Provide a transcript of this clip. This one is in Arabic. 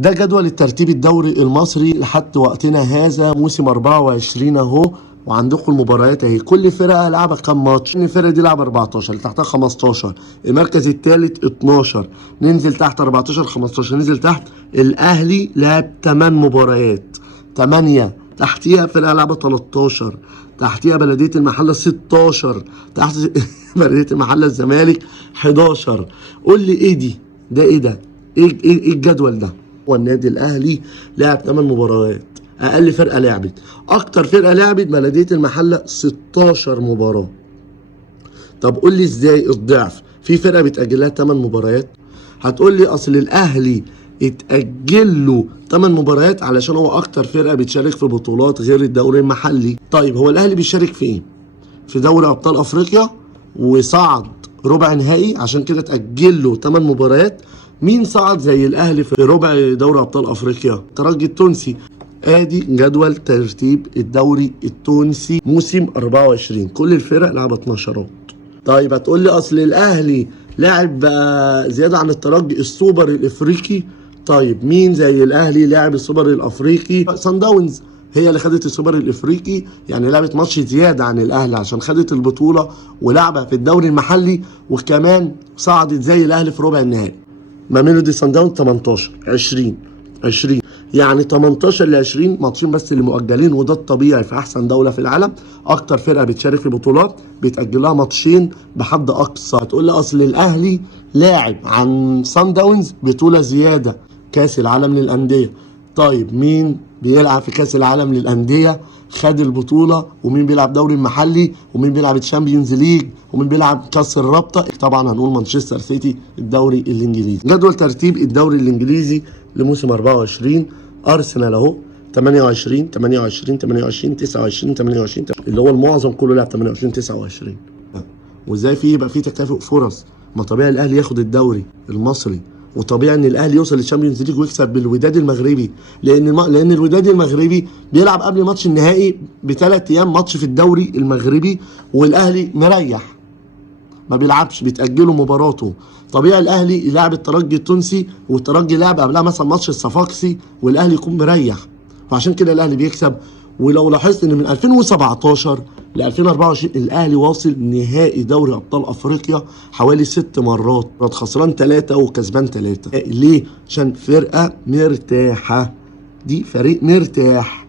ده جدول الترتيب الدوري المصري لحد وقتنا هذا، موسم 24 اهو. وعندكم المباريات اهي، كل فرقه لعبه كام ماتش؟ الفرقه دي لعبه 14، اللي تحتها 15، المركز الثالث 12، ننزل تحت 14 15، ننزل تحت الاهلي لعب 8 مباريات 8، تحتيها فرقه لعبه 13، تحتيها بلديه المحله 16، تحت بلديه المحله الزمالك 11. قول لي ايه دي؟ ده ايه ده؟ ايه الجدول ده؟ والنادي الاهلي لعب 8 مباريات، اقل فرقه لعبت. اكتر فرقه لعبت بلديه المحله 16 مباراه. طب قول لي ازاي الضعف؟ في فرقه بتاجل لها 8 مباريات؟ هتقول لي اصل الاهلي اتاجل له 8 مباريات علشان هو اكتر فرقه بتشارك في بطولات غير الدوري المحلي. طيب هو الاهلي بيشارك في ايه؟ في دوري ابطال افريقيا وصعد ربع نهائي، عشان كده اتاجل له 8 مباريات. مين صعد زي الاهلي في ربع دوري ابطال افريقيا؟ الترجي التونسي. ادي جدول ترتيب الدوري التونسي موسم 24، كل الفرق لعبت 12. طيب هتقول لي اصل الاهلي لعب زياده عن الترجي السوبر الافريقي. طيب مين زي الاهلي لعب السوبر الافريقي؟ صن داونز هي اللي خدت السوبر الافريقي، يعني لعبت ماتش زياده عن الاهلي عشان خدت البطوله ولعبها في الدوري المحلي، وكمان صعدت زي الاهلي في ربع النهائي. ميلودي صن داونز 18 20 يعني 18 ل 20 ماتشين بس اللي مؤجلين، وده الطبيعي في احسن دوله في العالم. اكتر فرقه بتشارك في بطولات بيتاجل لها ماتشين بحد اقصى. هتقول لي اصل الاهلي لاعب عن صن داونز بطوله زياده، كاس العالم للانديه. طيب مين بيلعب في كاس العالم للانديه خد البطوله؟ ومين بيلعب دوري المحلي؟ ومين بيلعب الشامبيونز ليج؟ ومين بيلعب كاس الرابطه؟ طبعا هنقول مانشستر سيتي الدوري الانجليزي. جدول ترتيب الدوري الانجليزي لموسم 24، ارسنال اهو 28 28 28 29 28، اللي هو المعظم كله لعب 28 29. وازاي يبقى في تكافؤ فرص؟ ما طبيعي الاهلي ياخد الدوري المصري، وطبيعي ان الاهلي يوصل للشامبيونز ليج ويكسب بالوداد المغربي، لان الوداد المغربي بيلعب قبل ماتش النهائي ب3 ايام ماتش في الدوري المغربي، والاهلي مريح ما بيلعبش، بيتاجلوا مباراته. طبيعي الاهلي يلعب الترجي التونسي، والترجي لعب قبلها مثلا ماتش الصفاقسي، والاهلي يكون مريح، وعشان كده الاهلي بيكسب. ولو لاحظت ان من 2017 ل 2024 الاهلي واصل نهائي دوري ابطال افريقيا حوالي 6 مرات، خسران 3 وكسبان 3. ليه؟ عشان فرقه مرتاحه، دي فريق مرتاح.